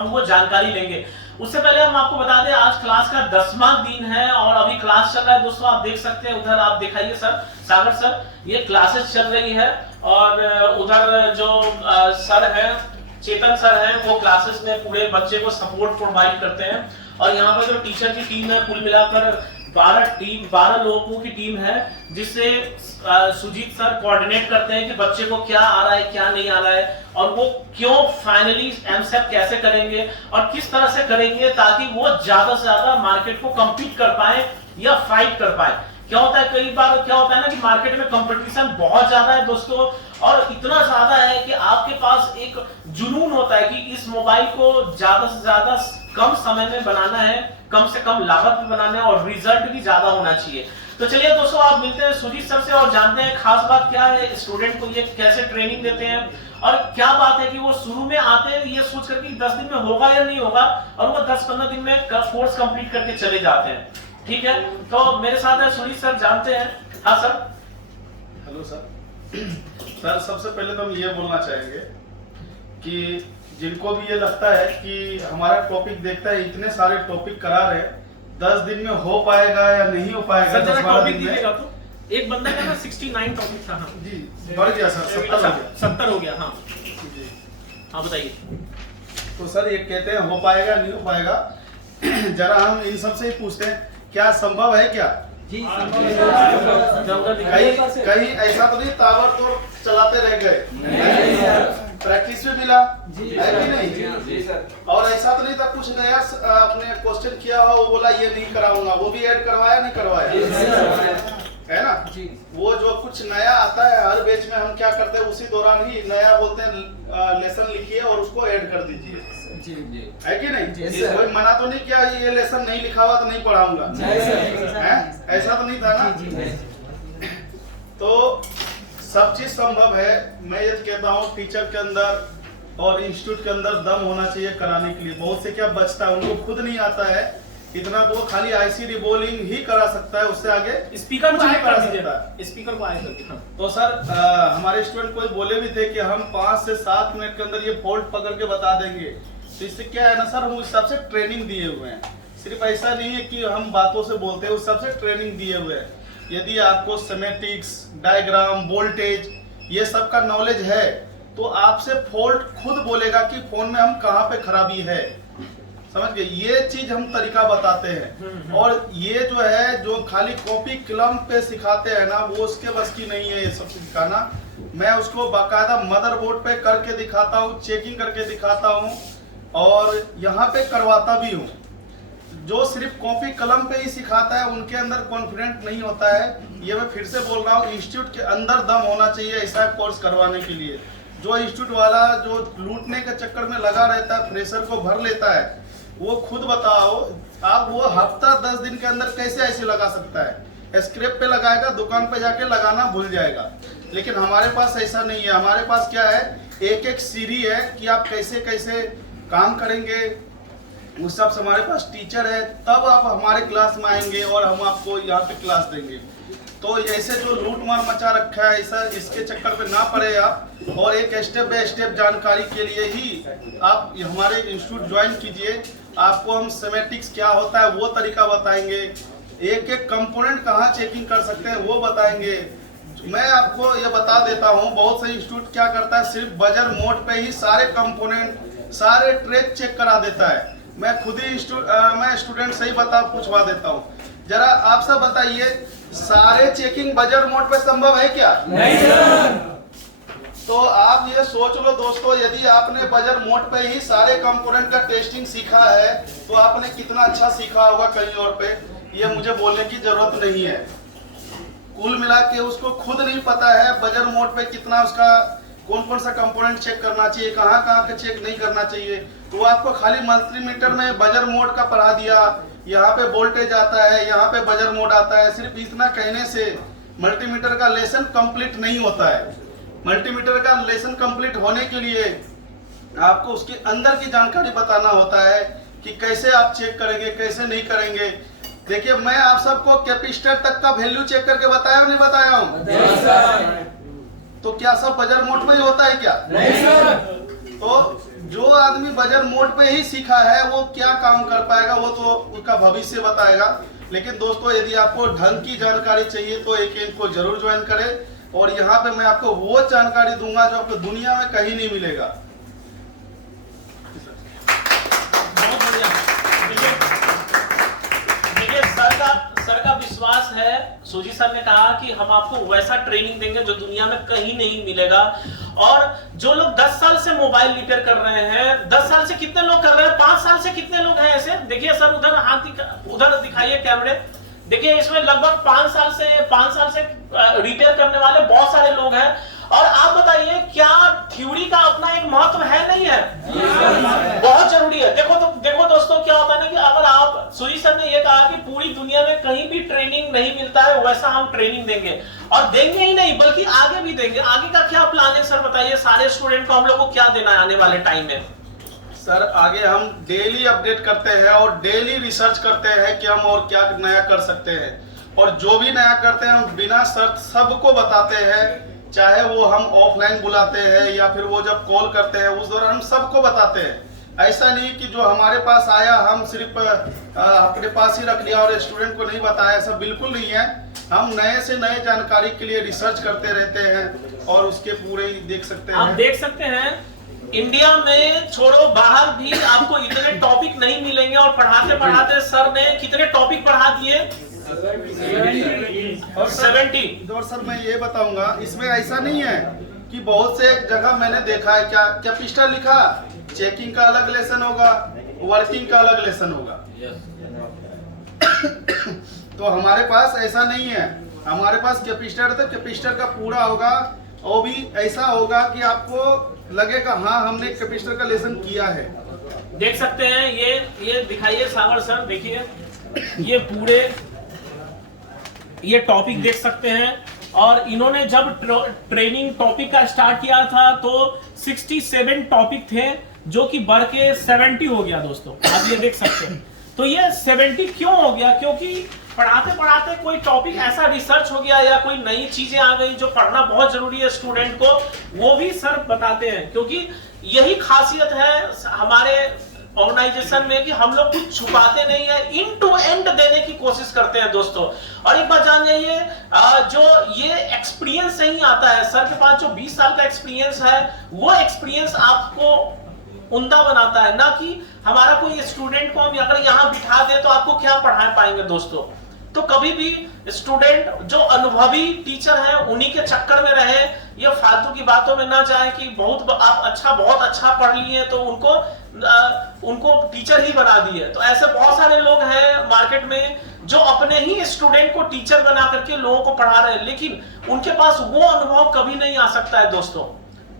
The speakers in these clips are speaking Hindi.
हम वो जानकारी लेंगे। उससे पहले हम आपको बता दें आज क्लास का 10वां दिन है और अभी क्लास चल रहा है दोस्तों। आप देख सकते हैं उधर, आप दिखाइए सर, सागर सर, ये क्लासेस चल रही है और उधर जो सर हैं, चेतन सर हैं, वो क्लासेस में पूरे बच्चे को सपोर्ट प्रोवाइड करते हैं। और यहाँ पर जो टीचर की टीम है, कुल मिलाकर 12 लोगों की टीम है, जिससे सुजीत सर कोऑर्डिनेट करते हैं कि बच्चे को क्या आ रहा है, क्या नहीं आ रहा है, और वो क्यों फाइनली एमसेट कैसे करेंगे और किस तरह से करेंगे ताकि वो ज्यादा से ज्यादा मार्केट को कम्पीट कर पाए या फाइट कर पाए। क्या होता है, कई बार क्या होता है ना कि मार्केट में कंपटीशन बहुत ज्यादा है दोस्तों, और इतना ज्यादा है कि आपके पास एक जुनून होता है कि इस मोबाइल को ज्यादा से ज्यादा कम समय में बनाना है, कम से कम लागत में बनाना है और रिजल्ट भी ज्यादा होना चाहिए। तो चलिए दोस्तों, आप मिलते हैं सुजीत सर से और जानते हैं खास बात क्या है, स्टूडेंट को ये कैसे ट्रेनिंग देते हैं और क्या बात है कि वो शुरू में आते हैं ये सोच करके 10 दिन में होगा या नहीं होगा, और वो 10-15 दिन में कोर्स कंप्लीट करके चले जाते हैं। ठीक है, तो मेरे साथ है सुजीत सर, जानते हैं। हाँ सर। Hello sir. सर सबसे पहले तो हम ये बोलना चाहेंगे कि जिनको भी ये लगता है कि हमारा टॉपिक देखता है, इतने सारे टॉपिक करा रहे हैं, 10 दिन में हो पाएगा या नहीं हो पाएगा। 10-12 दिन में तो एक बंदा का ना 69 टॉपिक था। हाँ जी, बढ़ गया सर, 70 हो गया। हाँ जी, हाँ बताइए। तो सर ये कहते हैं हो पाएगा नहीं हो पाएगा, जरा हम इन सब से ही पूछते हैं क्या संभव है क्या? जी, कहीं ऐसा तो नहीं ताबड़तोड़ चलाते रह गए, प्रैक्टिस भी मिला है कि नहीं? जी सर। और ऐसा तो नहीं था कुछ नया अपने क्वेश्चन किया हो, बोला ये नहीं कराऊंगा, वो भी ऐड करवाया नहीं करवाया है ना जी। वो जो कुछ नया आता है हर बैच में हम क्या करते हैं, उसी दौरान ही नया बोलते हैं लेसन लिखिए और उसको ऐड कर दीजिए। जी जी, है कि नहीं? जी सर। कोई मना तो नहीं किया ये लेसन नहीं लिखा हुआ तो नहीं पढ़ाऊंगा, ऐसा तो नहीं था ना? तो सब चीज संभव है। मैं ये कहता हूँ टीचर के अंदर और इंस्टीट्यूट के अंदर दम होना चाहिए कराने के लिए। बहुत से क्या बचता है, उनको खुद नहीं आता है इतना, तो वो खाली आईसी रिबोलिंग ही करा सकता है, उससे आगे स्पीकर को नहीं करा कर सकता। स्पीकर को आए करके। हाँ। तो सर हमारे स्टूडेंट कोई बोले भी थे कि हम 5 से 7 मिनट के अंदर ये फोल्ड पकड़ के बता देंगे। तो इससे क्या है ना सर, हम उस हिसाब से ट्रेनिंग दिए हुए हैं। सिर्फ ऐसा नहीं है कि हम बातों से बोलते हैं, उस हिसाब से ट्रेनिंग दिए हुए हैं। यदि आपको सेमेटिक्स, डायग्राम, वोल्टेज ये सब का नॉलेज है तो आपसे फोल्ट खुद बोलेगा कि फोन में हम कहाँ पे खराबी है, समझ गए? ये चीज हम तरीका बताते हैं। और ये जो है जो खाली कॉपी कलम पे सिखाते हैं ना, वो उसके बस की नहीं है ये सब सिखाना। मैं उसको बाकायदा मदरबोर्ड पे करके दिखाता हूँ, चेकिंग करके दिखाता हूँ और यहाँ पे करवाता भी हूँ। जो सिर्फ कॉपी कलम पे ही सिखाता है उनके अंदर कॉन्फिडेंट नहीं होता है। ये मैं फिर से बोल रहा हूँ, इंस्टीट्यूट के अंदर दम होना चाहिए ऐसा कोर्स करवाने के लिए। जो इंस्टीट्यूट वाला जो लूटने के चक्कर में लगा रहता है, फ्रेशर को भर लेता है, वो खुद बताओ आप वो हफ्ता 10 दिन के अंदर कैसे ऐसे लगा सकता है? स्क्रैप पे लगाएगा, दुकान पे जाके लगाना भूल जाएगा। लेकिन हमारे पास ऐसा नहीं है। हमारे पास क्या है, एक एक सीढ़ी है कि आप कैसे कैसे काम करेंगे, उस हिसाब से हमारे पास टीचर है, तब आप हमारे क्लास में आएंगे और हम आपको यहाँ पे क्लास देंगे। तो ऐसे जो लूट मार मचा रखा है ऐसा, इसके चक्कर पे ना पड़े आप, और एक स्टेप बाय स्टेप जानकारी के लिए ही आप हमारे इंस्टीट्यूट ज्वाइन कीजिए। आपको हम सेमेटिक्स क्या होता है वो तरीका बताएंगे, एक एक कंपोनेंट कहाँ चेकिंग कर सकते हैं वो बताएंगे। मैं आपको ये बता देता हूँ, बहुत से इंस्टीट्यूट क्या करता है, सिर्फ बजर मोड पे ही सारे कंपोनेंट, सारे ट्रेक चेक करा देता है। मैं खुद ही मैं स्टूडेंट से ही पूछवा देता हूँ। जरा आप सब बताइए, सारे चेकिंग बजर मोड पे संभव है क्या? नहीं सर। तो आप ये सोच लो दोस्तों, यदि आपने बजर मोड पे ही सारे कंपोनेंट का टेस्टिंग सीखा है तो आपने कितना अच्छा सीखा होगा कहीं और पे, ये मुझे बोलने की जरूरत नहीं है। कुल मिला के उसको खुद नहीं पता है बजर मोड पे कितना उसका कौन कौन सा कंपोनेंट चेक करना चाहिए, कहाँ कहाँ का चेक नहीं करना चाहिए। तो आपको खाली मल्टीमीटर में बजर मोड का पढ़ा दिया, यहाँ पे वोल्टेज आता है, यहाँ पे बजर मोड आता है, सिर्फ इतना कहने से मल्टीमीटर का लेसन कंप्लीट नहीं होता है। मल्टीमीटर का लेसन कंप्लीट होने के लिए आपको उसके अंदर की जानकारी बताना होता है कि कैसे आप चेक करेंगे, कैसे नहीं करेंगे। देखिए, मैं आप सबको कैपेसिटर तक का वैल्यू चेक करके बताया नहीं बताया हूँ? तो क्या सब बजर मोड में ही होता है क्या? नहीं सर। तो जो आदमी बजर मोड पे ही सीखा है वो क्या काम कर पाएगा, वो तो उसका भविष्य बताएगा। लेकिन दोस्तों यदि आपको ढंग की जानकारी चाहिए तो एक इनको जरूर ज्वाइन करें, और यहाँ पे मैं आपको वो जानकारी दूंगा जो आपको दुनिया में कहीं नहीं मिलेगा। बहुत बढ़िया। देखिए सर का विश्वास है, सुजी सर ने कहा कि हम आपको वैसा ट्रेनिंग देंगे जो दुनिया में कहीं नहीं मिलेगा। और जो लोग 10 साल से मोबाइल रिपेयर कर रहे हैं, 10 साल से कितने लोग कर रहे हैं, 5 साल से कितने लोग हैं ऐसे, देखिए सर उधर दिखाइए कैमरे, देखिए इसमें लगभग 5 साल से रिपेयर करने वाले बहुत सारे लोग हैं। और आप बताइए क्या थ्योरी का अपना एक महत्व है नहीं है, बहुत जरूरी है। देखो दोस्तों क्या होता है ना कि अगर आप, सुजी सर ने ये कहा कि पूरी दुनिया में कहीं भी ट्रेनिंग नहीं मिलता है वैसा हम ट्रेनिंग देंगे, और देंगे ही नहीं बल्कि आगे भी देंगे। आगे का क्या प्लान है सर बताइए, सारे स्टूडेंट को हम लोग को क्या देना है आने वाले टाइम में? सर आगे हम डेली अपडेट करते हैं और डेली रिसर्च करते हैं कि हम और क्या नया कर सकते हैं, और जो भी नया करते हैं हम बिना शर्त सबको बताते हैं, चाहे वो हम ऑफलाइन बुलाते हैं या फिर वो जब कॉल करते हैं उस दौरान हम सबको बताते हैं। ऐसा नहीं कि जो हमारे पास आया हम सिर्फ अपने पास ही रख लिया और स्टूडेंट को नहीं बताया, ऐसा बिल्कुल नहीं है। हम नए से नए जानकारी के लिए रिसर्च करते रहते हैं और उसके पूरे देख सकते हैं। आप देख सकते हैं इंडिया में छोड़ो बाहर भी आपको इतने टॉपिक नहीं मिलेंगे, और पढ़ाते पढ़ाते सर ने कितने टॉपिक पढ़ा दिए, 70। और सर मैं ये बताऊंगा इसमें ऐसा नहीं है कि बहुत से जगह मैंने देखा है क्या पिस्टल लिखा, चेकिंग का अलग लेसन होगा, वर्किंग का अलग लेसन होगा। तो हमारे पास ऐसा नहीं है, हमारे पास कैपिस्टर तो कैपिस्टर का पूरा होगा, वो भी ऐसा होगा कि आपको लगेगा हाँ हमने कैपिस्टर का लेसन किया है। देख सकते हैं ये दिखाइए सागर सर, देखिए ये पूरे ये टॉपिक देख सकते हैं। और इन्होंने जब ट्रेनिंग टॉपिक का स्टार्ट किया था तो 67 टॉपिक थे जो कि बढ़ के 70 हो गया दोस्तों, आप ये देख सकते हैं। तो ये 70 क्यों हो गया, क्योंकि पढ़ाते पढ़ाते कोई टॉपिक ऐसा रिसर्च हो गया या कोई नई चीजें आ गई जो पढ़ना बहुत जरूरी है स्टूडेंट को, वो भी सर बताते हैं। क्योंकि यही खासियत है हमारे ऑर्गेनाइजेशन में कि हम लोग कुछ छुपाते नहीं है, इन टू एंड देने की कोशिश करते हैं दोस्तों। और एक बात जान जाइए, जो ये एक्सपीरियंस नहीं आता है, सर के पास जो 20 साल का एक्सपीरियंस है वो एक्सपीरियंस आपको उम्दा बनाता है, ना कि हमारा कोई स्टूडेंट को हम अगर यहाँ बिठा दे तो आपको क्या पढ़ा पाएंगे दोस्तों। तो कभी भी स्टूडेंट जो अनुभवी टीचर है उन्हीं के चक्कर में रहे, ये फालतू की बातों में ना जाए कि बहुत अच्छा पढ़ लिए तो उनको टीचर ही बना दिए। तो ऐसे बहुत सारे लोग हैं मार्केट में जो अपने ही स्टूडेंट को टीचर बना करके लोगों को पढ़ा रहे हैं, लेकिन उनके पास वो अनुभव कभी नहीं आ सकता है दोस्तों।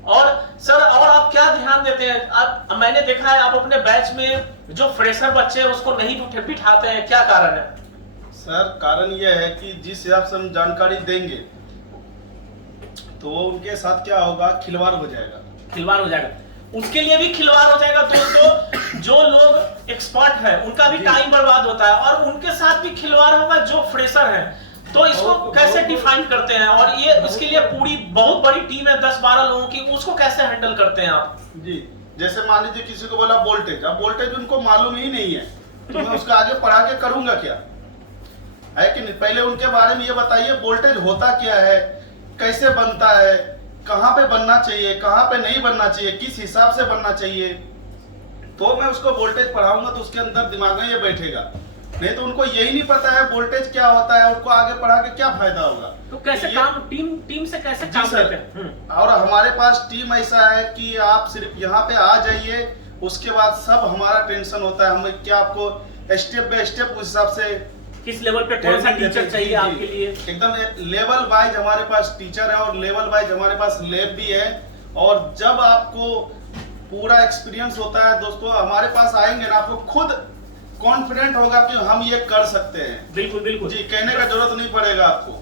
और सर और आप क्या ध्यान देते हैं, मैंने देखा है आप अपने बैच में जो फ्रेशर बच्चे हैं उसको नहीं बिठाते हैं, क्या कारण है? सर कारण यह है कि जिस हिसाब से हम जानकारी देंगे तो उनके साथ क्या होगा, खिलवाड़ हो जाएगा। उसके लिए भी खिलवाड़ हो जाएगा दोस्तों। जो लोग एक्सपर्ट है उनका भी टाइम बर्बाद होता है और उनके साथ भी खिलवाड़ होगा जो फ्रेशर है। तो इसको कैसे डिफाइन करते हैं, और ये इसके लिए पूरी बहुत बड़ी टीम है 10-12 लोगों की, उसको कैसे हैंडल करते हैं आप? जी जैसे मान लीजिए किसी को बोला वोल्टेज, अब वोल्टेज उनको मालूम ही नहीं है तो मैं उसका आगे पढ़ा के करूंगा क्या, है कि नहीं? पहले उनके बारे में ये बताइए वोल्टेज होता क्या है, कैसे बनता है, कहाँ पे बनना चाहिए, कहाँ पे नहीं बनना चाहिए, किस हिसाब से बनना चाहिए, तो मैं उसको वोल्टेज पढ़ाऊंगा तो उसके अंदर दिमाग में ये बैठेगा। नहीं तो उनको यही नहीं पता है वोल्टेज क्या होता है, उनको आगे पढ़ा के क्या फायदा होगा। तो कैसे काम टीम से कैसे काम करते हैं? और हमारे पास टीम ऐसा है कि आप सिर्फ यहाँ पे आ जाइए, उसके बाद सब हमारा टेंशन होता है, हम क्या आपको स्टेप बाय स्टेप उस हिसाब से किस लेवल पे कौन सा टीचर चाहिए आपके लिए, एकदम लेवल वाइज हमारे पास टीचर है और लेवल वाइज हमारे पास लैब भी है। और जब आपको पूरा एक्सपीरियंस होता है दोस्तों, हमारे पास आएंगे ना, आपको खुद कॉन्फिडेंट होगा कि हम ये कर सकते हैं। बिल्कुल जी, कहने का जरूरत नहीं पड़ेगा आपको।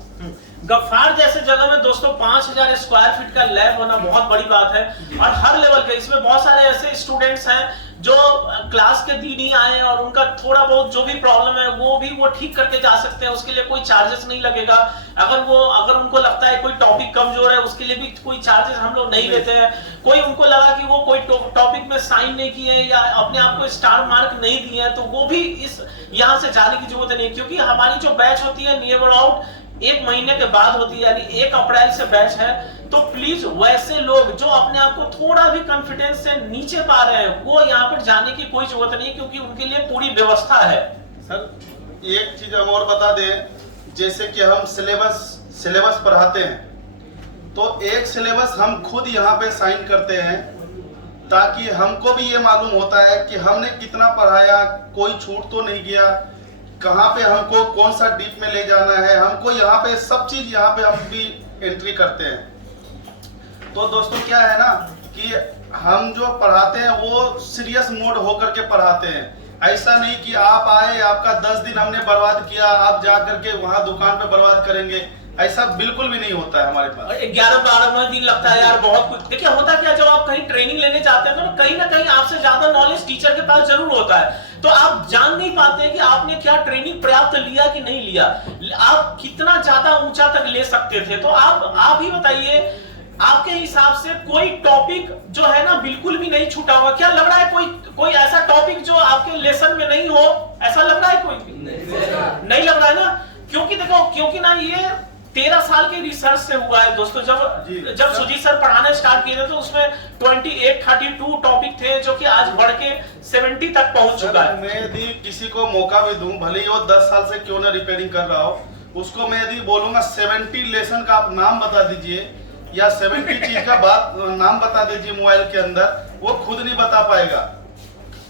गफ्फार जैसे जगह में दोस्तों 5000 स्क्वायर फीट का लैब होना बहुत बड़ी बात है, और हर लेवल के इसमें बहुत सारे ऐसे स्टूडेंट्स हैं जो क्लास के दिन ही आए और उनका थोड़ा बहुत जो भी प्रॉब्लम है वो ठीक करके जा सकते हैं, उसके लिए कोई चार्जेस नहीं लगेगा। अगर उनको लगता है कोई टॉपिक कमजोर है उसके लिए भी कोई चार्जेस हम लोग नहीं लेते हैं। कोई उनको लगा कि वो कोई टॉपिक में साइन नहीं किए या अपने आप को स्टार मार्क नहीं दिए हैं, तो वो भी इस यहाँ से जाने की जरूरत नहीं, क्योंकि हमारी जो बैच होती है नियर अबाउट 1 महीने के बाद होती है, यानी 1 अप्रैल से बैच है। तो प्लीज वैसे लोग जो अपने आप को थोड़ा भी कॉन्फिडेंस से नीचे पा रहे हैं वो यहाँ पर जाने की कोई जरूरत नहीं, क्योंकि उनके लिए पूरी व्यवस्था है। सर एक चीज हम और बता दें, जैसे कि हम सिलेबस पढ़ाते हैं तो एक सिलेबस हम खुद यहाँ पे साइन करते हैं, ताकि हमको भी ये मालूम होता है कि हमने कितना पढ़ाया, कोई छूट तो नहीं गया, कहाँ पे हमको कौन सा डीप में ले जाना है, हमको यहाँ पे सब चीज यहाँ पे हम भी एंट्री करते हैं। तो दोस्तों क्या है ना कि हम जो पढ़ाते हैं वो सीरियस मोड होकर के पढ़ाते हैं। ऐसा नहीं कि आप आए, आपका 10 दिन हमने बर्बाद किया, आप जा करके वहाँ दुकान पे बर्बाद करेंगे, ऐसा बिल्कुल भी नहीं होता है हमारे पास। 11-12 दिन लगता है यार, बहुत कुछ। देखिए होता क्या, जब आप कहीं ट्रेनिंग लेने जाते हैं तो कहीं ना कहीं आपसे ज्यादा नॉलेज टीचर के पास जरूर होता है, तो आप जान नहीं पाते कि आपने क्या ट्रेनिंग पर्याप्त लिया कि नहीं लिया, आप कितना ज्यादा ऊंचा तक ले सकते थे। तो आप ही बताइए, आपके हिसाब से कोई टॉपिक जो है ना बिल्कुल भी नहीं छूटा हुआ? क्या लग रहा है कोई ऐसा टॉपिक जो आपके लेसन में नहीं हो? ऐसा लग रहा है कोई? नहीं लग रहा है ना, क्योंकि देखो, क्योंकि ना ये 13 साल के रिसर्च से हुआ है दोस्तों। जब सुजीत सर पढ़ाना स्टार्ट किए थे तो उसमें 28-32 टॉपिक थे, जो कि आज बढ़ के 70 तक पहुंच चुका है। मैं यदि किसी को मौका भी दूं, भले ही वो 10 साल से क्यों ना रिपेयरिंग कर रहा हो, उसको मैं यदि बोलूंगा 70 लेसन का आप नाम बता दीजिए या 70 चीज का बात नाम बता दीजिए मोबाइल के अंदर, वो खुद नहीं बता पाएगा।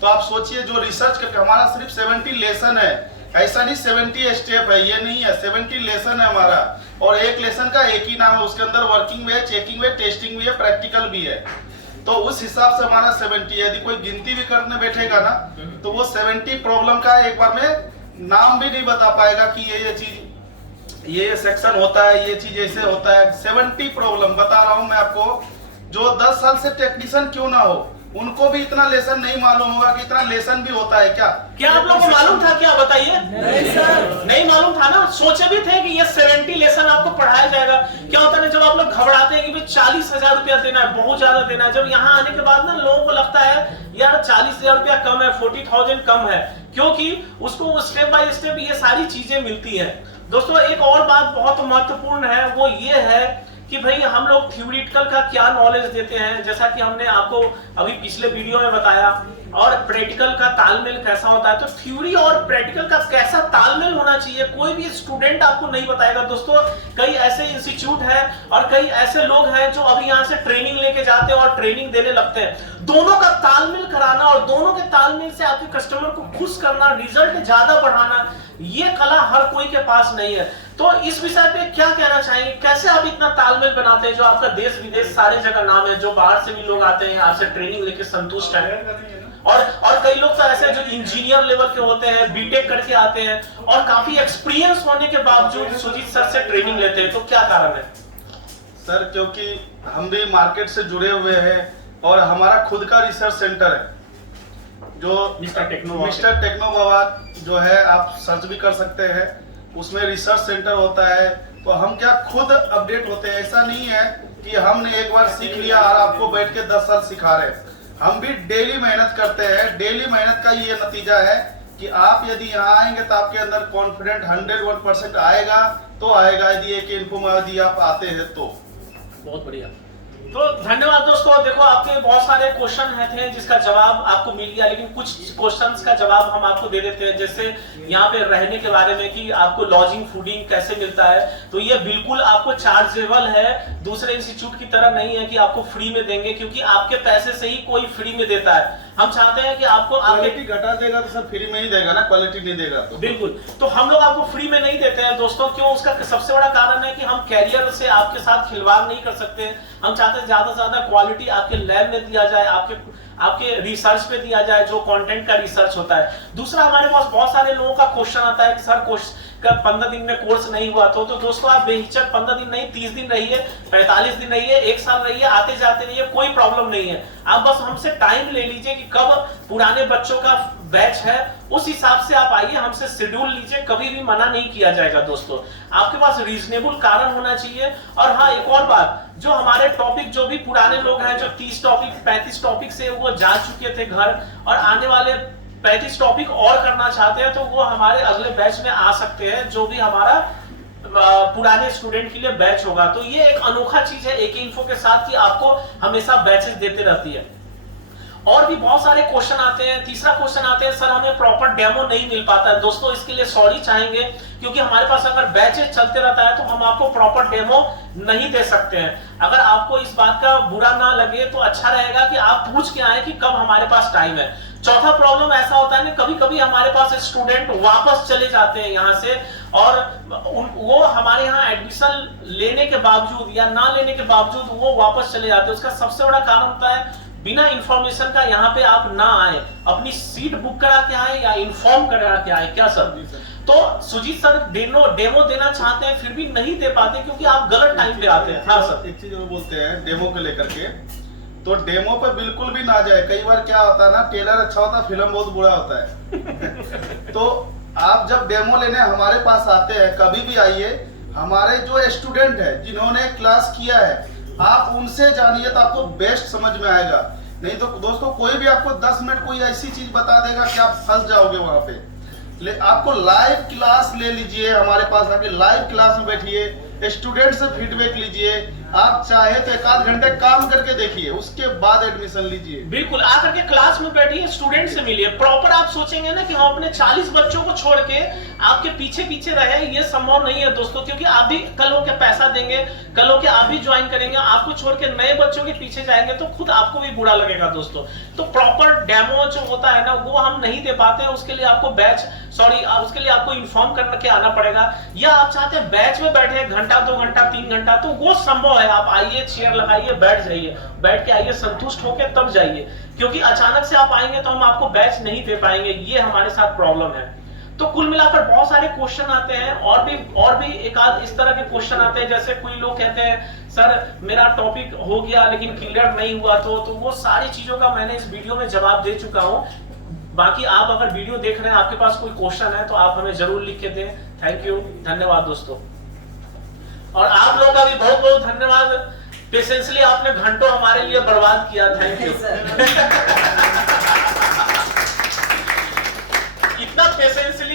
तो आप सोचिए, जो रिसर्च करके हमारा सिर्फ 70 लेसन है, ऐसा नहीं 70 स्टेप है, ये नहीं है, 70 लेसन है हमारा, और एक लेसन का एक ही नाम है, उसके अंदर वर्किंग भी है, चेकिंग भी है, टेस्टिंग भी है, प्रैक्टिकल भी है। तो उस हिसाब से हमारा 70, यदि कोई गिनती भी करने बैठेगा ना तो वो 70 प्रॉब्लम का एक बार में नाम भी नहीं बता पाएगा कि ये चीज, ये सेक्शन होता है, ये चीज ऐसे होता है। 70 प्रॉब्लम बता रहा हूं मैं आपको। जो 10 साल से टेक्नीशियन क्यों ना हो, उनको भी इतना लेसन नहीं मालूम होगा कि इतना लेसन भी होता है। क्या आप लोगों को मालूम था? क्या बताइए? नहीं सर, नहीं मालूम था ना। सोचे भी थे कि ये 70 लेसन आपको पढ़ाया जाएगा। क्या होता है, जब आप लोग घबराते हैं कि भाई 40,000 रुपया देना है, बहुत ज्यादा देना है, जब यहाँ आने के बाद ना लोगों को लगता है यार 40,000 रुपया कम है, 40,000 कम है, क्योंकि उसको स्टेप बाय स्टेप ये सारी चीजें मिलती है। दोस्तों एक और बात बहुत महत्वपूर्ण है, वो ये है कि भाई हम लोग थ्योरेटिकल का क्या नॉलेज देते हैं, जैसा कि हमने आपको अभी पिछले वीडियो में बताया, और प्रैक्टिकल का तालमेल कैसा होता है। तो थ्योरी और प्रैक्टिकल का कैसा तालमेल होना चाहिए, कोई भी स्टूडेंट आपको नहीं बताएगा। दोस्तों कई ऐसे इंस्टीट्यूट है और कई ऐसे लोग हैं जो अभी यहाँ से ट्रेनिंग लेके जाते हैं और ट्रेनिंग देने लगते हैं। दोनों का तालमेल कराना और दोनों के तालमेल से आपके कस्टमर को खुश करना, रिजल्ट ज्यादा बढ़ाना, ये कला हर कोई के पास नहीं है। तो इस विषय पे क्या कहना चाहेंगे, कैसे आप इतना तालमेल बनाते हैं, जो आपका देश विदेश सारे जगह नाम है, जो बाहर से भी लोग आते हैं यहाँ से ट्रेनिंग लेके संतुष्ट है, और कई लोग तो ऐसे जो इंजीनियर लेवल के होते हैं, बीटेक करके आते हैं और काफी एक्सपीरियंस होने के बावजूद सुजीत सर से ट्रेनिंग लेते हैं, तो क्या कारण है? सर क्योंकि हम भी मार्केट से जुड़े हुए हैं और हमारा खुद का रिसर्च सेंटर है, जो मिस्टर टेक्नो बाबा जो है, आप सर्च भी कर सकते हैं, उसमें रिसर्च सेंटर होता है। तो हम क्या खुद अपडेट होते हैं, ऐसा नहीं है कि हमने एक बार सीख लिया और आपको बैठ के 10 साल सिखा रहे हैं। हम भी डेली मेहनत करते हैं। डेली मेहनत का ये नतीजा है कि आप यदि यहाँ आएंगे तो आपके अंदर कॉन्फिडेंट 101% आएगा, तो आएगा यदि एक इन्फॉर्म यदि आप आते हैं तो। बहुत बढ़िया, तो धन्यवाद दोस्तों। देखो आपके बहुत सारे क्वेश्चन थे जिसका जवाब आपको मिल गया, लेकिन कुछ क्वेश्चंस का जवाब हम आपको दे देते हैं, जैसे यहाँ पे रहने के बारे में कि आपको लॉजिंग फूडिंग कैसे मिलता है। तो ये बिल्कुल आपको चार्जेबल है, दूसरे इंस्टीट्यूट की तरह नहीं है कि आपको फ्री में देंगे, क्योंकि आपके पैसे से ही कोई फ्री में देता है। हम चाहते हैं कि आपको क्वालिटी घटा देगा तो सर फ्री में ही देगा ना, क्वालिटी नहीं देगा तो बिल्कुल। तो हम लोग आपको फ्री में नहीं देते हैं दोस्तों। क्यों? उसका सबसे बड़ा कारण है कि हम कैरियर से आपके साथ खिलवाड़ नहीं कर सकते। हम चाहते हैं ज्यादा से ज्यादा क्वालिटी आपके लैब में दिया जाए, आपके रिसर्च पे दिया जाए, जो कंटेंट का रिसर्च होता है। दूसरा, हमारे पास बहुत सारे लोगों का क्वेश्चन आता है कि सर कोर्स का 15 दिन में कोर्स नहीं हुआ तो दोस्तों आप बेहिचक 15 दिन नहीं, 30 दिन रहिए, 45 दिन रहिए, 1 साल रहिए, आते जाते रहिए, कोई प्रॉब्लम नहीं है। आप बस हमसे टाइम ले लीजिए कि कब पुराने बच्चों का बैच है, उस हिसाब से आप आइए, हमसे शेड्यूल लीजिए, कभी भी मना नहीं किया जाएगा दोस्तों। आपके पास रीजनेबल कारण होना चाहिए। और हाँ, एक और बात, जो हमारे टॉपिक, जो भी पुराने लोग हैं जो 30 टॉपिक 35 टॉपिक से वो जा चुके थे घर, और आने वाले 35 टॉपिक और करना चाहते हैं, तो वो हमारे अगले बैच में आ सकते हैं, जो भी हमारा पुराने स्टूडेंट के लिए बैच होगा। तो ये एक अनोखा चीज है AK इन्फो के साथ कि आपको हमेशा बैचेस देते रहती है। और भी बहुत सारे क्वेश्चन आते हैं। तीसरा क्वेश्चन आते हैं, सर हमें प्रॉपर डेमो नहीं मिल पाता है। दोस्तों इसके लिए सॉरी चाहेंगे, क्योंकि हमारे पास अगर बैचेस चलते रहता है तो हम आपको प्रॉपर डेमो नहीं दे सकते हैं। अगर आपको इस बात का बुरा ना लगे तो अच्छा रहेगा कि आप पूछ के आए कि कब हमारे पास टाइम है। चौथा प्रॉब्लम ऐसा होता है ना, कभी कभी हमारे पास स्टूडेंट वापस चले जाते हैं यहाँ से, और वो हमारे यहाँ एडमिशन लेने के बावजूद या ना लेने के बावजूद वो वापस चले जाते हैं। उसका सबसे बड़ा कारण होता है बिना इंफॉर्मेशन का यहाँ पे आप ना आए, अपनी सीट बुक करा के आए या इन्फॉर्म करा के आए। क्या सर? तो सुजीत सर डेमो देना चाहते हैं फिर भी नहीं दे पाते क्योंकि आप गलत टाइम पे आते हैं। हाँ सर, एक चीज वो बोलते हैं डेमो को लेकर के, तो डेमो पे बिल्कुल भी ना जाए। कई बार क्या होता है ना, ट्रेलर अच्छा होता है, फिल्म बहुत बुरा होता है। तो आप जब डेमो लेने हमारे पास आते हैं, कभी भी आइए, हमारे जो स्टूडेंट है जिन्होंने क्लास किया है, आप उनसे जानिए तो आपको बेस्ट समझ में आएगा। नहीं तो दोस्तों कोई भी आपको 10 मिनट कोई ऐसी चीज बता देगा कि आप फंस जाओगे वहां पे। आपको लाइव क्लास ले लीजिए, हमारे पास आके लाइव क्लास में बैठिए, स्टूडेंट से फीडबैक लीजिए। आप चाहे तो 1 घंटे काम करके देखिए, उसके बाद एडमिशन लीजिए। बिल्कुल, आकर के क्लास में बैठिए, स्टूडेंट से मिलिए। प्रॉपर आप सोचेंगे ना कि हम अपने 40 बच्चों को छोड़ के आपके पीछे पीछे रहे, ये संभव नहीं है दोस्तों, क्योंकि आप भी कल होके पैसा देंगे, कल होके आप भी ज्वाइन करेंगे, आपको छोड़ के नए बच्चों के पीछे जाएंगे तो खुद आपको भी बुरा लगेगा दोस्तों। तो प्रॉपर डेमो जो होता है ना, वो हम नहीं दे पाते हैं। उसके लिए आपको उसके लिए आपको इन्फॉर्म करके आना पड़ेगा। या आप चाहते हैं बैच में बैठे 1 घंटा 2 घंटा 3 घंटा, तो वो संभव है। आप आइए, चेयर लगाइए, बैठ जाइए, बैठ के आइए, संतुष्ट होकर तब जाइए, क्योंकि अचानक से आप आएंगे तो हम आपको बैच नहीं दे पाएंगे। ये हमारे साथ प्रॉब्लम है। तो कुल मिलाकर बहुत सारे क्वेश्चन आते हैं, और भी एक आध इस तरह के क्वेश्चन आते हैं, जैसे कोई लोग कहते हैं सर मेरा टॉपिक हो गया लेकिन क्लियर नहीं हुआ, तो वो सारी चीजों का मैंने इस वीडियो में जवाब दे चुका हूं। बाकी आप अगर वीडियो देख रहे हैं, आपके पास कोई क्वेश्चन है तो आप हमें जरूर लिख के दें। थैंक यू, धन्यवाद दोस्तों। और आप लोगों का भी बहुत बहुत धन्यवाद, पेशेंसली आपने घंटों हमारे लिए बर्बाद किया। Thank you. इतना पेशेंसली